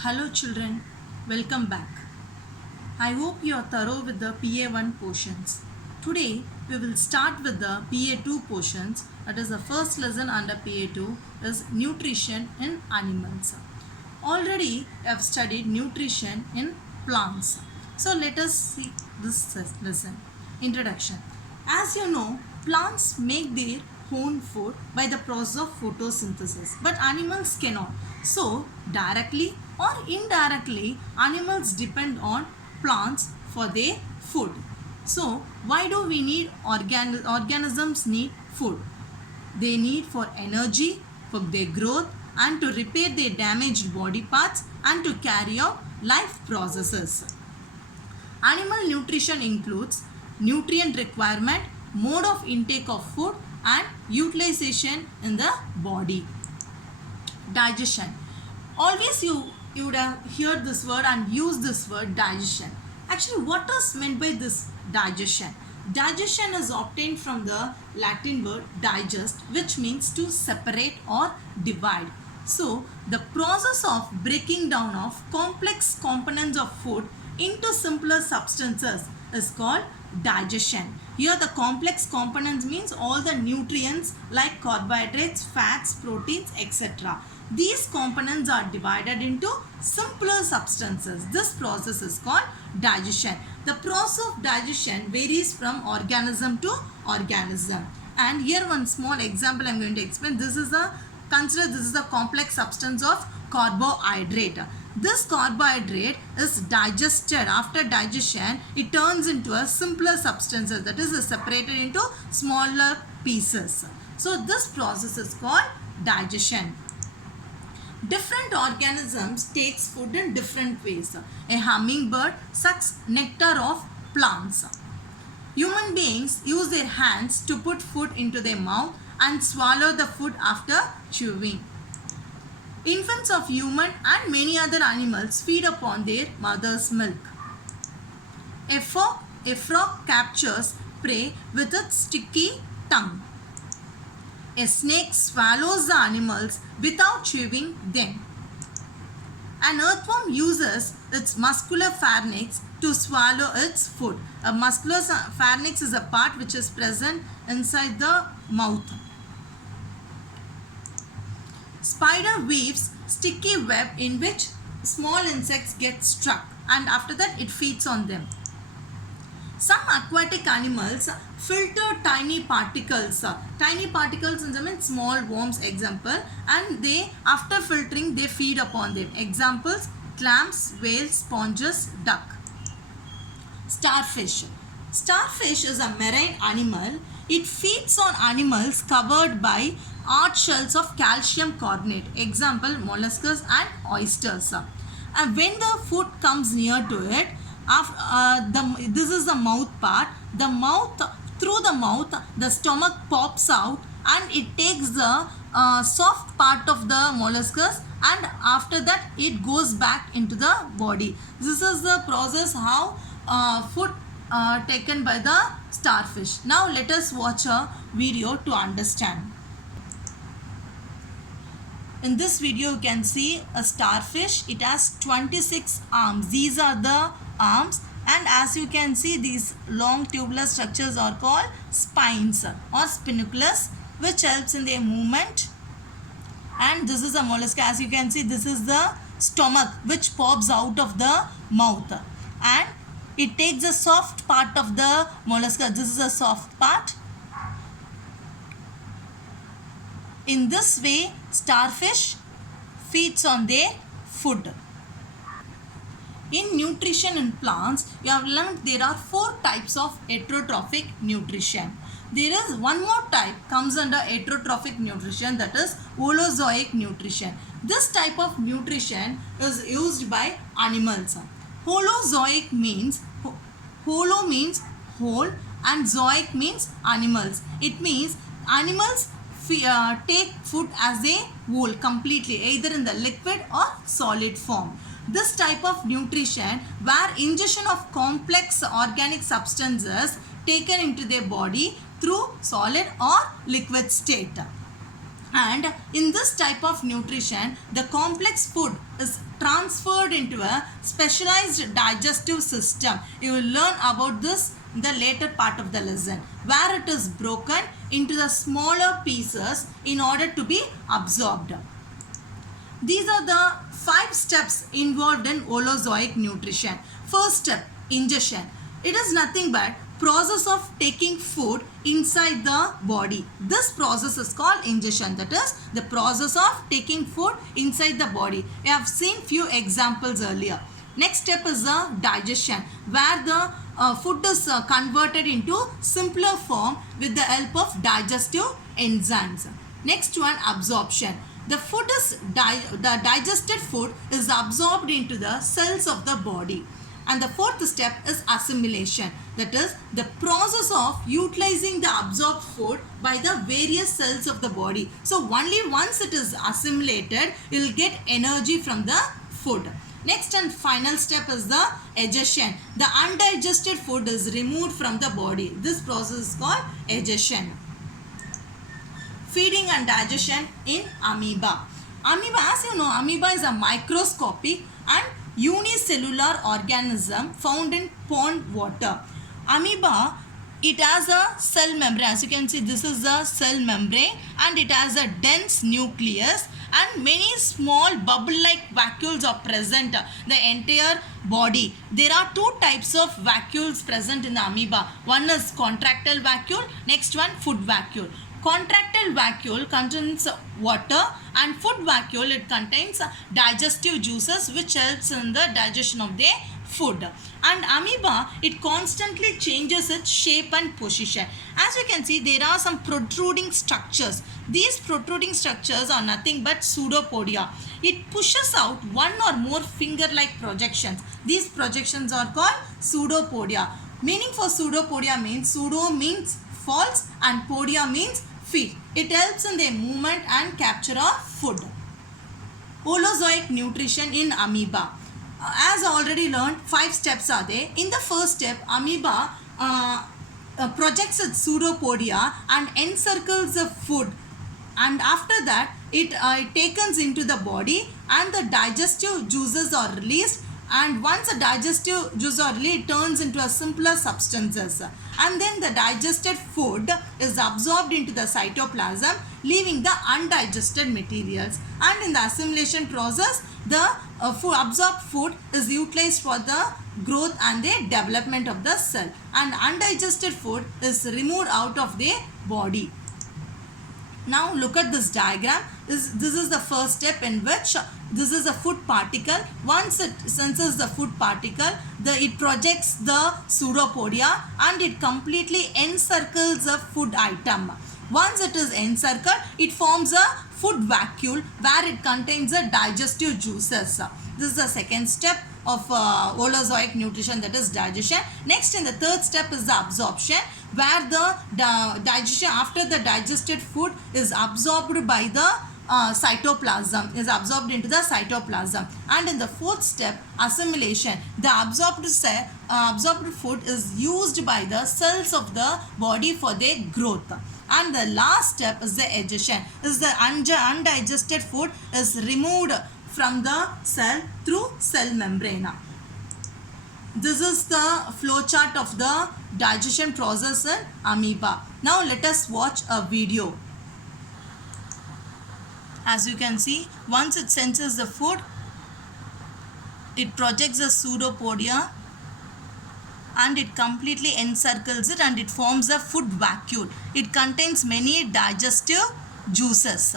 Hello children, welcome back. I hope you are thorough with the PA1 portions. Today we will start with the PA2 portions. That is the first lesson under PA2 is nutrition in animals. Already I have studied nutrition in plants. So let us see this lesson. Introduction. As you know, plants make their own food by the process of photosynthesis, but animals cannot. So, directly or indirectly, animals depend on plants for their food. So, why do we need organisms need food? They need for energy, for their growth, and to repair their damaged body parts and to carry out life processes. Animal nutrition includes nutrient requirement, mode of intake of food, and utilization in the body. Digestion. Always you would have heard this word and used this word digestion. Actually, what is meant by this digestion? Digestion is obtained from the Latin word digest, which means to separate or divide. So, the process of breaking down of complex components of food into simpler substances is called digestion. Here the complex components means all the nutrients like carbohydrates, fats, proteins, etc. These components are divided into simpler substances. This process is called digestion. The process of digestion varies from organism to organism. And here one small example I am going to explain. Consider this is a complex substance of carbohydrate. This carbohydrate is digested. After digestion, it turns into a simpler substances, that is separated into smaller pieces. So this process is called digestion. Different organisms takes food in different ways. A hummingbird sucks nectar of plants. Human beings use their hands to put food into their mouth and swallow the food after chewing. Infants of human and many other animals feed upon their mother's milk. A frog captures prey with its sticky tongue. A snake swallows the animals without chewing them. An earthworm uses its muscular pharynx to swallow its food. A muscular pharynx is a part which is present inside the mouth. Spider weaves sticky web in which small insects get stuck, and after that it feeds on them. Some aquatic animals filter tiny particles. Tiny particles in them small worms example, and they after filtering they feed upon them. Examples: clams, whales, sponges, duck. Starfish. Starfish is a marine animal. It feeds on animals covered by hard shells of calcium carbonate. Example: mollusks and oysters. And when the food comes near to it, this is the mouth part. Through the mouth, the stomach pops out and it takes the soft part of the molluscus, and after that it goes back into the body. This is the process how food taken by the starfish. Now let us watch a video to understand. In this video you can see a starfish. It has 26 arms. These are the arms, and as you can see these long tubular structures are called spines or spinnucles, which helps in their movement. And this is a mollusk. As you can see, this is the stomach which pops out of the mouth, and it takes the soft part of the mollusk. This is a soft part. In this way, starfish feeds on their food. In nutrition in plants, you have learned there are 4 types of heterotrophic nutrition. There is one more type comes under heterotrophic nutrition, that is holozoic nutrition. This type of nutrition is used by animals. Holozoic means, holo means whole and zoic means animals. It means animals take food as a whole completely, either in the liquid or solid form. This type of nutrition where ingestion of complex organic substances taken into their body through solid or liquid state. And in this type of nutrition, the complex food is transferred into a specialized digestive system. You will learn about this in the later part of the lesson, where it is broken into the smaller pieces in order to be absorbed. These are the 5 steps involved in Holozoic nutrition. First step, ingestion. It is nothing but process of taking food inside the body. This process is called ingestion. That is the process of taking food inside the body. We have seen few examples earlier. Next step is the digestion, where the food is converted into simpler form with the help of digestive enzymes. Next one, absorption. The food is the digested food is absorbed into the cells of the body. And the fourth step is assimilation. That is the process of utilizing the absorbed food by the various cells of the body. So only once it is assimilated, you will get energy from the food. Next and final step is the egestion. The undigested food is removed from the body. This process is called egestion. Feeding and digestion in amoeba. Amoeba, as you know, amoeba is a microscopic and unicellular organism found in pond water. Amoeba, it has a cell membrane. As you can see, this is a cell membrane and it has a dense nucleus and many small bubble-like vacuoles are present in the entire body. There are 2 types of vacuoles present in the amoeba. One is contractile vacuole, next one food vacuole. Contractile vacuole contains water and food vacuole, it contains digestive juices which helps in the digestion of the food. And amoeba, it constantly changes its shape and position. As you can see, there are some protruding structures. These protruding structures are nothing but pseudopodia. It pushes out one or more finger-like projections. These projections are called pseudopodia. Meaning for pseudopodia means, pseudo means false and podia means feed. It helps in the movement and capture of food. Holozoic nutrition in amoeba. As already learned, 5 steps are there. In the first step, amoeba projects its pseudopodia and encircles the food, and after that it takes into the body and the digestive juices are released, and once the digestive juices are released, it turns into a simpler substances, and then the digested food is absorbed into the cytoplasm, leaving the undigested materials, and in the assimilation process the absorbed food is utilized for the growth and the development of the cell, and undigested food is removed out of the body. Now look at this diagram. This is the first step in which this is a food particle. Once it senses the food particle, it projects the pseudopodia and it completely encircles the food item. Once it is encircled, it forms a food vacuole where it contains the digestive juices. This is the second step of Holozoic nutrition, that is digestion. Next, in the third step is the absorption, where the digestion, after the digested food is absorbed by the cytoplasm, is absorbed into the cytoplasm. And in the fourth step, assimilation, the absorbed food is used by the cells of the body for their growth. And the last step is the egestion, is the undigested food is removed from the cell through cell membrane. This is the flowchart of the digestion process in amoeba. Now let us watch a video. As you can see, once it senses the food, it projects the pseudopodia and it completely encircles it and it forms a food vacuole. It contains many digestive juices.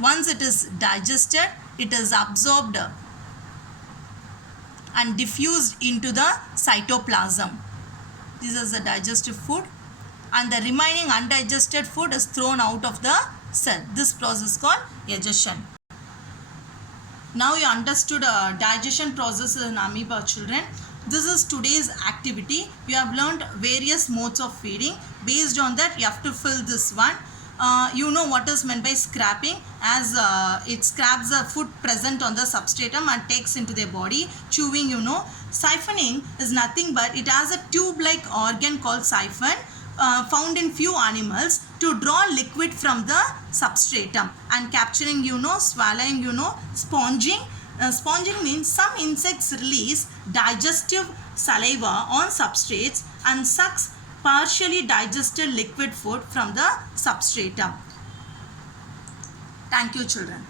Once it is digested, it is absorbed and diffused into the cytoplasm. This is the digestive food, and the remaining undigested food is thrown out of the cell. This process is called egestion. Now you understood digestion process in amoeba, children. This is today's activity. We have learned various modes of feeding. Based on that, you have to fill this one. You know what is meant by scrapping, as it scraps the food present on the substratum and takes into their body. Chewing, you know. Siphoning is nothing but it has a tube-like organ called siphon. found in few animals to draw liquid from the substratum and capturing, swallowing, sponging. Sponging means some insects release digestive saliva on substrates and sucks partially digested liquid food from the substratum. Thank you, children.